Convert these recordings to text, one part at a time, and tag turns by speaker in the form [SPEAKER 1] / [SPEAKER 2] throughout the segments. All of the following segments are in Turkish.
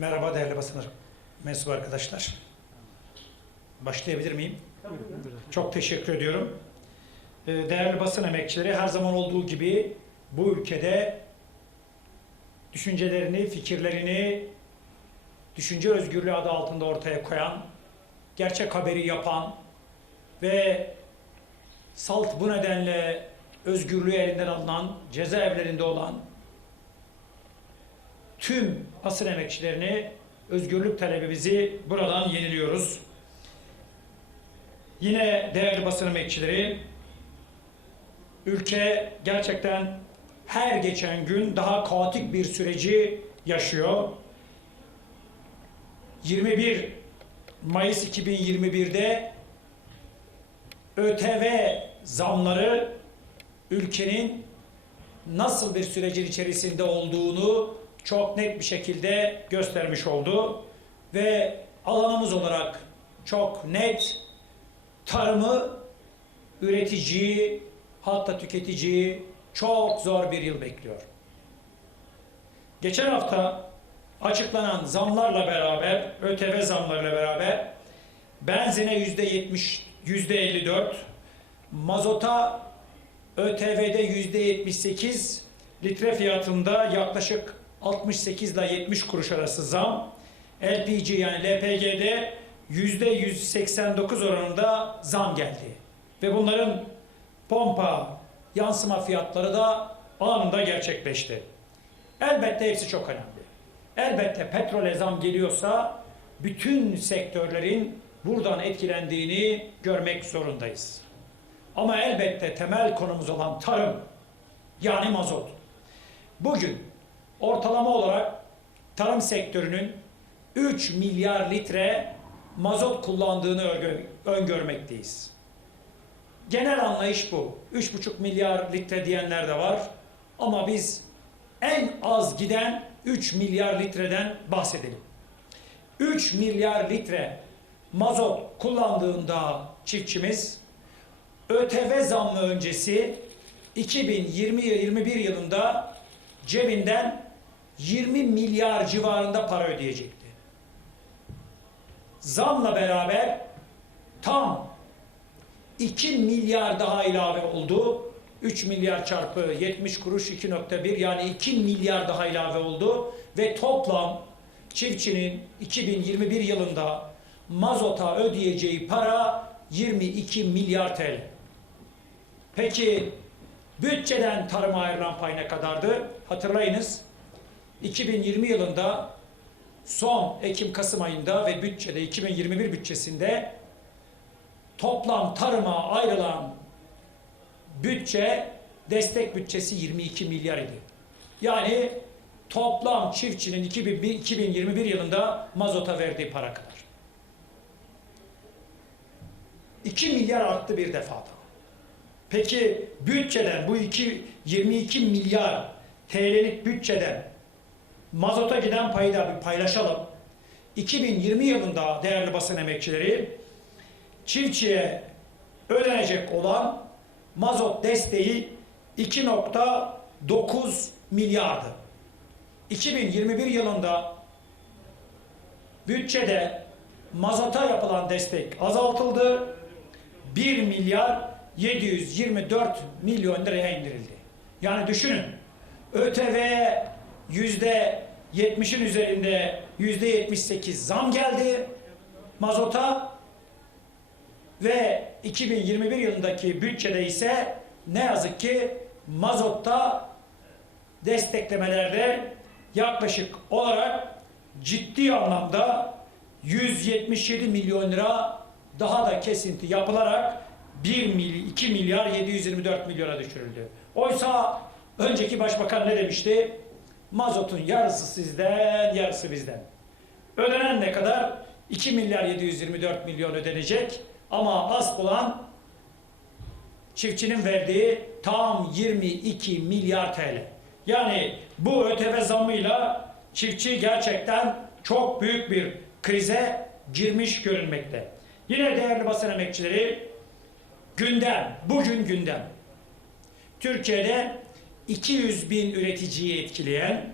[SPEAKER 1] Merhaba değerli basın mensubu arkadaşlar. Başlayabilir miyim? Çok teşekkür ediyorum. Ee, Değerli basın emekçileri her zaman olduğu gibi bu ülkede düşüncelerini, fikirlerini düşünce özgürlüğü adı altında ortaya koyan, gerçek haberi yapan ve salt bu nedenle özgürlüğü elinden alınan, cezaevlerinde olan tüm basın emekçilerini özgürlük talebimizi buradan yeniliyoruz. Yine değerli basın emekçileri, ülke gerçekten her geçen gün daha kaotik bir süreci yaşıyor. 21 Mayıs 2021'de ÖTV zamları ülkenin nasıl bir sürecin içerisinde olduğunu çok net bir şekilde göstermiş oldu. Ve alanımız olarak çok net tarımı, üreticiyi, hatta tüketiciyi çok zor bir yıl bekliyor. Geçen hafta açıklanan zamlarla beraber, ÖTV zamlarıyla beraber benzine yüzde yetmiş, yüzde elli dört, mazota ÖTV'de yüzde yetmiş sekiz, litre fiyatında yaklaşık 68 ile 70 kuruş arası zam, LPG yani LPG'de yüzde 189 oranında zam geldi. Ve bunların pompa yansıma fiyatları da anında gerçekleşti. Elbette hepsi çok önemli. Elbette petrole zam geliyorsa bütün sektörlerin buradan etkilendiğini görmek zorundayız. Ama elbette temel konumuz olan tarım yani mazot. Bugün ortalama olarak tarım sektörünün 3 milyar litre mazot kullandığını öngörmekteyiz. Genel anlayış bu. 3,5 milyar litre diyenler de var. Ama biz en az giden 3 milyar litreden bahsedelim. 3 milyar litre mazot kullandığında çiftçimiz ÖTV zammı öncesi 2020-21 yılında cebinden 20 milyar civarında para ödeyecekti. Zamla beraber tam 2 milyar daha ilave oldu. 3 milyar çarpı 70 kuruş 2.1 yani 2 milyar daha ilave oldu ve toplam çiftçinin 2021 yılında mazota ödeyeceği para 22 milyar TL. Peki bütçeden tarıma ayrılan pay ne kadardı? Hatırlayınız 2020 yılında son Ekim-Kasım ayında ve bütçede 2021 bütçesinde toplam tarıma ayrılan bütçe destek bütçesi 22 milyar idi. Yani toplam çiftçinin 2001 2021 yılında mazota verdiği para kadar. 2 milyar arttı bir defada. Peki bütçeden bu iki, 22 milyar TL'lik bütçeden mazota giden payı da bir paylaşalım. 2020 yılında değerli basın emekçileri çiftçiye ödenecek olan mazot desteği 2.9 milyardı. 2021 yılında bütçede mazota yapılan destek azaltıldı. 1 milyar 724 milyon liraya indirildi. Yani düşünün ÖTV'ye yüzde 70'in üzerinde yüzde 78 zam geldi mazota ve 2021 yılındaki bütçede ise ne yazık ki mazotta desteklemelerde yaklaşık olarak ciddi anlamda 177 milyon lira daha da kesinti yapılarak 1 mil, 2 milyar 724 milyona düşürüldü. Oysa önceki başbakan ne demişti? Mazotun yarısı sizden, yarısı bizden. Ödenen ne kadar? 2 milyar 724 milyon ödenecek ama az olan çiftçinin verdiği tam 22 milyar TL. Yani bu ÖTV zammıyla çiftçi gerçekten çok büyük bir krize girmiş görünmekte. Yine değerli basın emekçileri gündem, bugün gündem. Türkiye'de 200 bin üreticiyi etkileyen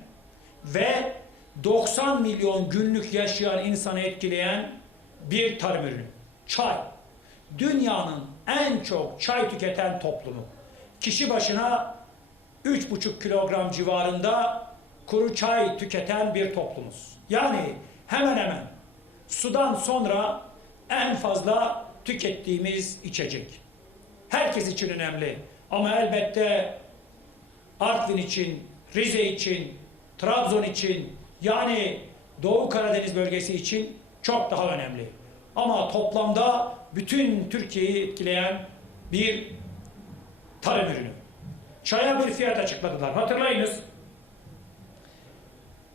[SPEAKER 1] ve 90 milyon günlük yaşayan insanı etkileyen bir tarım ürünü. Çay. Dünyanın en çok çay tüketen toplumu. Kişi başına 3,5 kilogram civarında kuru çay tüketen bir toplumuz. Yani hemen hemen sudan sonra en fazla tükettiğimiz içecek. Herkes için önemli ama elbette Artvin için, Rize için, Trabzon için yani Doğu Karadeniz bölgesi için çok daha önemli. Ama toplamda bütün Türkiye'yi etkileyen bir tarım ürünü. Çaya bir fiyat açıkladılar. Hatırlayınız.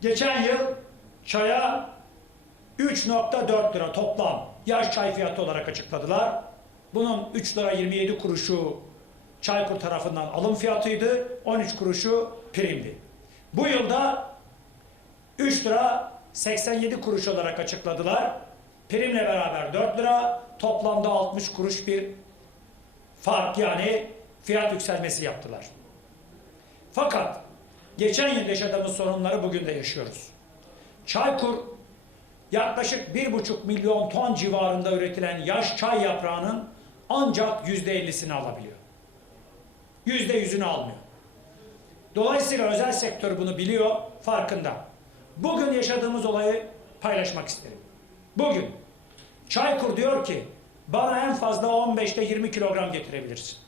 [SPEAKER 1] Geçen yıl çaya 3.4 lira toplam yaş çay fiyatı olarak açıkladılar. Bunun 3 lira 27 kuruşu Çaykur tarafından alım fiyatıydı. 13 kuruşu primdi. Bu yılda 3 lira 87 kuruş olarak açıkladılar. Primle beraber 4 lira, toplamda 60 kuruş bir fark yani fiyat yükselmesi yaptılar. Fakat geçen yıl yaşadığımız sorunları bugün de yaşıyoruz. Çaykur yaklaşık 1,5 milyon ton civarında üretilen yaş çay yaprağının ancak %50'sini alabiliyor. %100'ünü almıyor. Dolayısıyla özel sektör bunu biliyor, farkında. Bugün yaşadığımız olayı paylaşmak isterim. Bugün Çaykur diyor ki bana en fazla 15'te 20 kilogram getirebilirsin.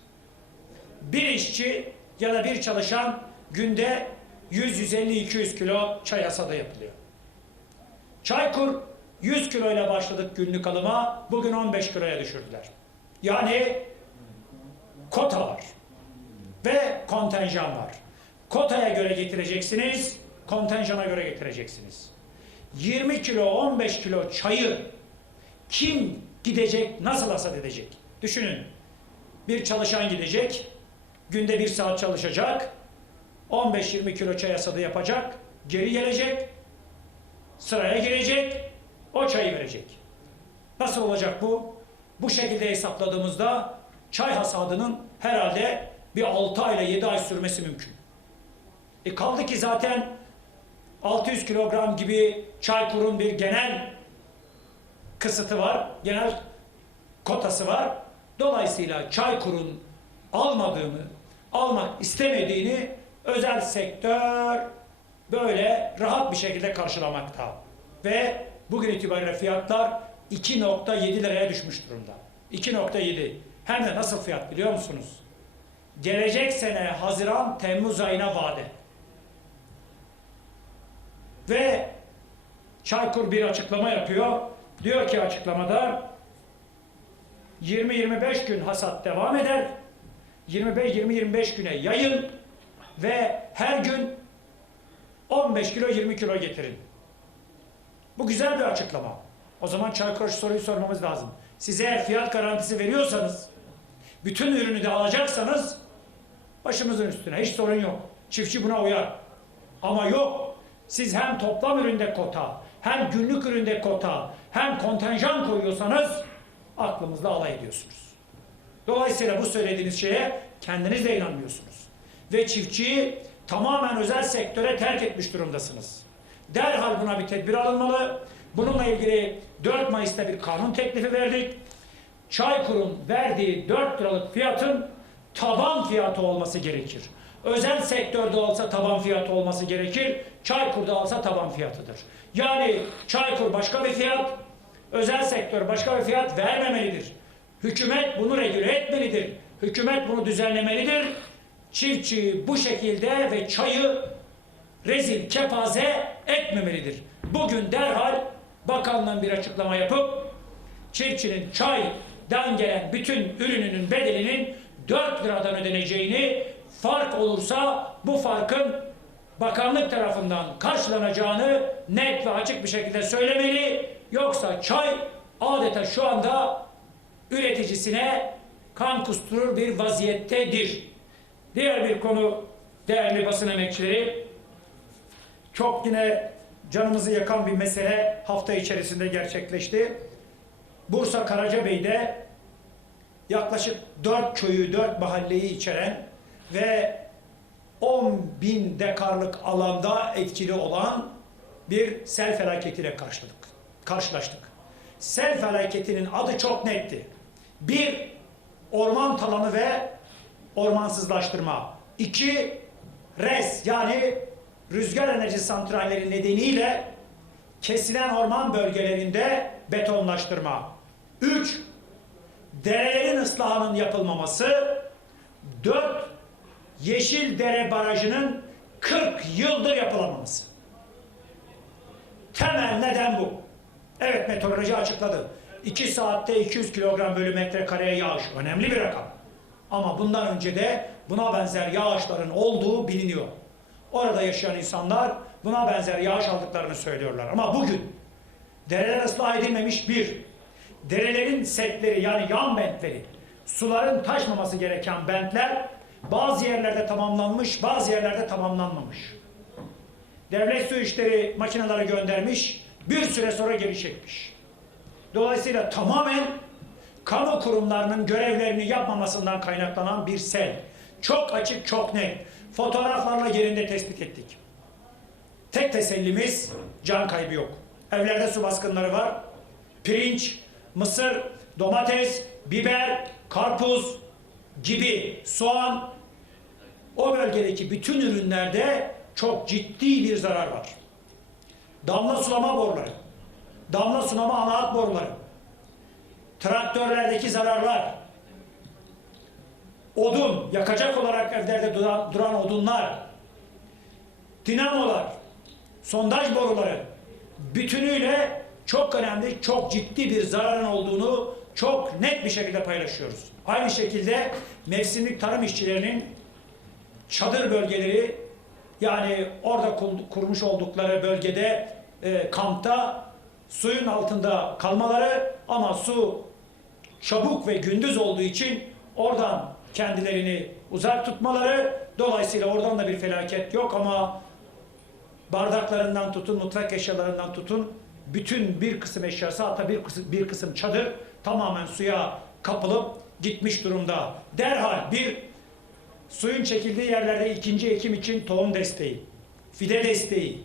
[SPEAKER 1] Bir işçi ya da bir çalışan günde 100-150-200 kilo çay hasada yapılıyor. Çaykur 100 kiloyla başladık günlük alıma, bugün 15 kiloya düşürdüler. Yani kota var ve kontenjan var. Kotaya göre getireceksiniz, kontenjana göre getireceksiniz. 20 kilo, 15 kilo çayı kim gidecek, nasıl hasat edecek? Düşünün. Bir çalışan gidecek, günde bir saat çalışacak, 15-20 kilo çay hasadı yapacak, geri gelecek, sıraya girecek, o çayı verecek. Nasıl olacak bu? Bu şekilde hesapladığımızda çay hasadının herhalde bir 6 ay ile 7 ay sürmesi mümkün. E kaldı ki zaten 600 kilogram gibi Çaykur'un bir genel kısıtı var, genel kotası var. Dolayısıyla Çaykur'un almadığını, almak istemediğini özel sektör böyle rahat bir şekilde karşılamakta. Ve bugün itibariyle fiyatlar 2.7 liraya düşmüş durumda. 2.7. Hem de nasıl fiyat biliyor musunuz? Gelecek sene Haziran Temmuz ayına vade. Ve Çaykur bir açıklama yapıyor. Diyor ki açıklamada 20-25 gün hasat devam eder. 25-20-25 güne yayın ve her gün 15 kilo 20 kilo getirin. Bu güzel bir açıklama. O zaman Çaykur soruyu sormamız lazım. Size fiyat garantisi veriyorsanız, bütün ürünü de alacaksanız başımızın üstüne hiç sorun yok. Çiftçi buna uyar. Ama yok. Siz hem toplam üründe kota, hem günlük üründe kota, hem kontenjan koyuyorsanız aklımızla alay ediyorsunuz. Dolayısıyla bu söylediğiniz şeye kendiniz de inanmıyorsunuz. Ve çiftçiyi tamamen özel sektöre terk etmiş durumdasınız. Derhal buna bir tedbir alınmalı. Bununla ilgili 4 Mayıs'ta bir kanun teklifi verdik. Çaykur'un verdiği 4 liralık fiyatın taban fiyatı olması gerekir. Özel sektörde olsa taban fiyatı olması gerekir. Çaykur'da olsa taban fiyatıdır. Yani Çaykur başka bir fiyat, özel sektör başka bir fiyat vermemelidir. Hükümet bunu regüle etmelidir. Hükümet bunu düzenlemelidir. Çiftçiyi bu şekilde ve çayı rezil, kepaze etmemelidir. Bugün derhal bakanlığın bir açıklama yapıp çiftçinin çaydan gelen bütün ürününün bedelinin 4 liradan ödeneceğini fark olursa bu farkın bakanlık tarafından karşılanacağını net ve açık bir şekilde söylemeli. Yoksa çay adeta şu anda üreticisine kan kusturur bir vaziyettedir. Diğer bir konu değerli basın emekçileri çok yine canımızı yakan bir mesele hafta içerisinde gerçekleşti. Bursa Karacabey'de yaklaşık 4 köyü, 4 mahalleyi içeren ve 10 bin dekarlık alanda etkili olan bir sel felaketiyle karşıladık, karşılaştık. Sel felaketinin adı çok netti. Bir, orman talanı ve ormansızlaştırma. İki, res yani rüzgar enerji santralleri nedeniyle kesilen orman bölgelerinde betonlaştırma. Üç, derelerin ıslahının yapılmaması. Dört, Yeşil Dere Barajı'nın 40 yıldır yapılamaması. Temel neden bu. Evet meteoroloji açıkladı. 2 saatte 200 kilogram bölü metrekareye yağış. Önemli bir rakam. Ama bundan önce de buna benzer yağışların olduğu biliniyor. Orada yaşayan insanlar buna benzer yağış aldıklarını söylüyorlar. Ama bugün dereler ıslah edilmemiş bir, derelerin setleri yani yan bentleri, suların taşmaması gereken bentler bazı yerlerde tamamlanmış, bazı yerlerde tamamlanmamış. Devlet su işleri makineleri göndermiş, bir süre sonra geri çekmiş. Dolayısıyla tamamen kamu kurumlarının görevlerini yapmamasından kaynaklanan bir sel. Çok açık, çok net. Fotoğraflarla yerinde tespit ettik. Tek tesellimiz can kaybı yok. Evlerde su baskınları var. Pirinç, mısır, domates, biber, karpuz gibi soğan o bölgedeki bütün ürünlerde çok ciddi bir zarar var. Damla sulama boruları, damla sulama ana hat boruları, traktörlerdeki zararlar, odun, yakacak olarak evlerde duran, duran odunlar, dinamolar, sondaj boruları bütünüyle çok önemli, çok ciddi bir zararın olduğunu çok net bir şekilde paylaşıyoruz. Aynı şekilde mevsimlik tarım işçilerinin çadır bölgeleri yani orada kur- kurmuş oldukları bölgede e, kampta suyun altında kalmaları ama su çabuk ve gündüz olduğu için oradan kendilerini uzak tutmaları dolayısıyla oradan da bir felaket yok ama bardaklarından tutun, mutfak eşyalarından tutun bütün bir kısım eşyası hatta bir kısım, bir kısım çadır tamamen suya kapılıp gitmiş durumda. Derhal bir suyun çekildiği yerlerde ikinci ekim için tohum desteği, fide desteği,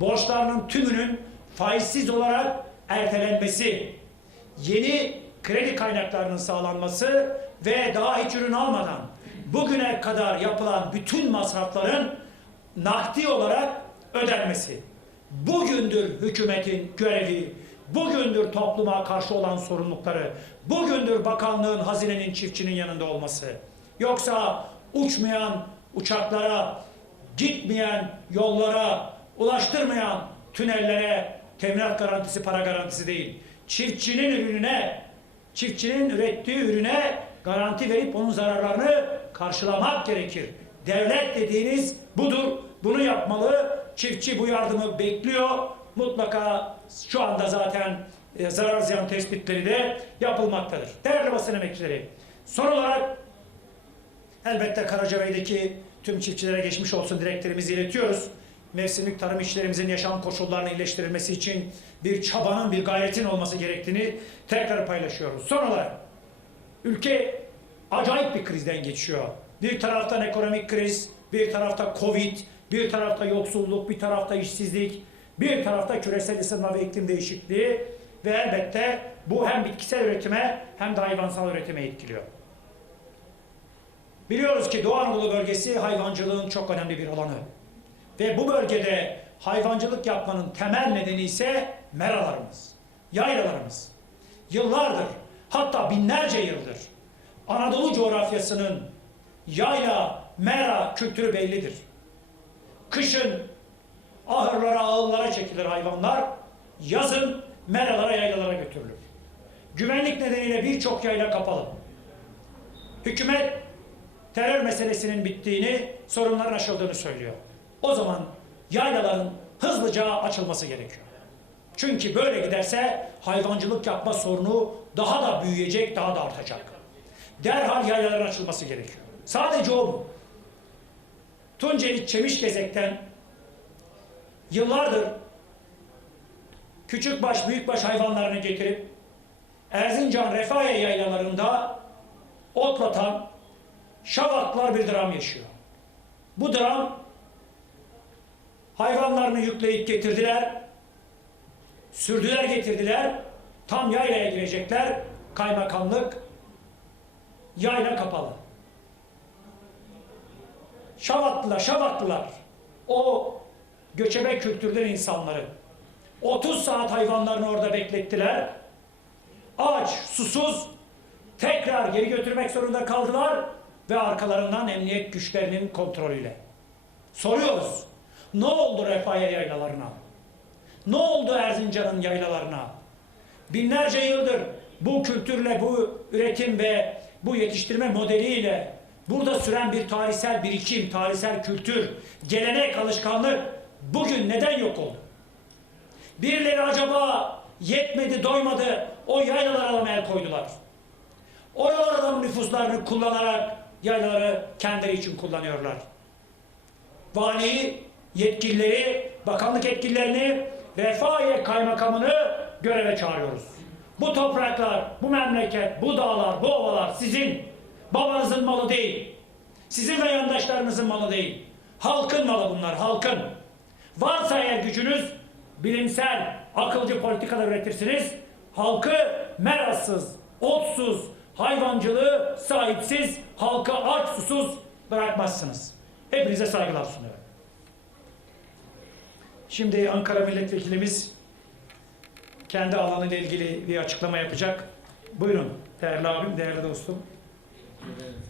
[SPEAKER 1] borçlarının tümünün faizsiz olarak ertelenmesi, yeni kredi kaynaklarının sağlanması ve daha hiç ürün almadan bugüne kadar yapılan bütün masrafların nakdi olarak ödenmesi. Bugündür hükümetin görevi, bugündür topluma karşı olan sorumlulukları, bugündür bakanlığın, hazinenin, çiftçinin yanında olması. Yoksa uçmayan uçaklara, gitmeyen yollara, ulaştırmayan tünellere teminat garantisi, para garantisi değil. Çiftçinin ürününe, çiftçinin ürettiği ürüne garanti verip onun zararlarını karşılamak gerekir. Devlet dediğiniz budur. Bunu yapmalı. Çiftçi bu yardımı bekliyor. Mutlaka şu anda zaten e, zarar ziyan tespitleri de yapılmaktadır. Değerli basın emekçileri, son olarak elbette Karacabey'deki tüm çiftçilere geçmiş olsun dileklerimizi iletiyoruz. Mevsimlik tarım işlerimizin yaşam koşullarının iyileştirilmesi için bir çabanın, bir gayretin olması gerektiğini tekrar paylaşıyoruz. Son olarak ülke acayip bir krizden geçiyor. Bir taraftan ekonomik kriz, bir tarafta Covid, bir tarafta yoksulluk, bir tarafta işsizlik, bir tarafta küresel ısınma ve iklim değişikliği ve elbette bu hem bitkisel üretime hem de hayvansal üretime etkiliyor. Biliyoruz ki Doğu Anadolu bölgesi hayvancılığın çok önemli bir alanı. Ve bu bölgede hayvancılık yapmanın temel nedeni ise meralarımız, yaylalarımız. Yıllardır, hatta binlerce yıldır Anadolu coğrafyasının yayla, mera kültürü bellidir. Kışın ahırlara, ağıllara çekilir hayvanlar, yazın meralara, yaylalara götürülür. Güvenlik nedeniyle birçok yayla kapalı. Hükümet terör meselesinin bittiğini, sorunların aşıldığını söylüyor. O zaman yaylaların hızlıca açılması gerekiyor. Çünkü böyle giderse hayvancılık yapma sorunu daha da büyüyecek, daha da artacak. Derhal yaylaların açılması gerekiyor. Sadece o mu? Tunceli Çemişgezek'ten yıllardır küçükbaş, büyükbaş hayvanlarını getirip Erzincan Refahiye yaylalarında otlatan şavaklar bir dram yaşıyor. Bu dram Hayvanlarını yükleyip getirdiler. Sürdüler getirdiler. Tam yaylaya girecekler. Kaymakamlık yayla kapalı. Şavatlılar, şavatlılar. O göçebe kültürden insanları 30 saat hayvanlarını orada beklettiler. Aç, susuz tekrar geri götürmek zorunda kaldılar ve arkalarından emniyet güçlerinin kontrolüyle. Soruyoruz. Ne oldu Refahya yaylalarına? Ne oldu Erzincan'ın yaylalarına? Binlerce yıldır bu kültürle, bu üretim ve bu yetiştirme modeliyle burada süren bir tarihsel birikim, tarihsel kültür, gelenek, alışkanlık bugün neden yok oldu? Birileri acaba yetmedi, doymadı, o yaylalara el koydular? Oralardan nüfuslarını kullanarak yaylaları kendileri için kullanıyorlar. Valiyi, yetkilileri, bakanlık yetkililerini, Refahiye kaymakamını göreve çağırıyoruz. Bu topraklar, bu memleket, bu dağlar, bu ovalar sizin, babanızın malı değil. Sizin ve yandaşlarınızın malı değil. Halkın malı bunlar, halkın. Varsa eğer gücünüz, bilimsel, akılcı politikalar üretirsiniz. Halkı merasız, otsuz, hayvancılığı sahipsiz, halkı aç susuz bırakmazsınız. Hepinize saygılar sunuyorum. Şimdi Ankara Milletvekilimiz kendi alanıyla ilgili bir açıklama yapacak. Buyurun değerli abim, değerli dostum.
[SPEAKER 2] Evet.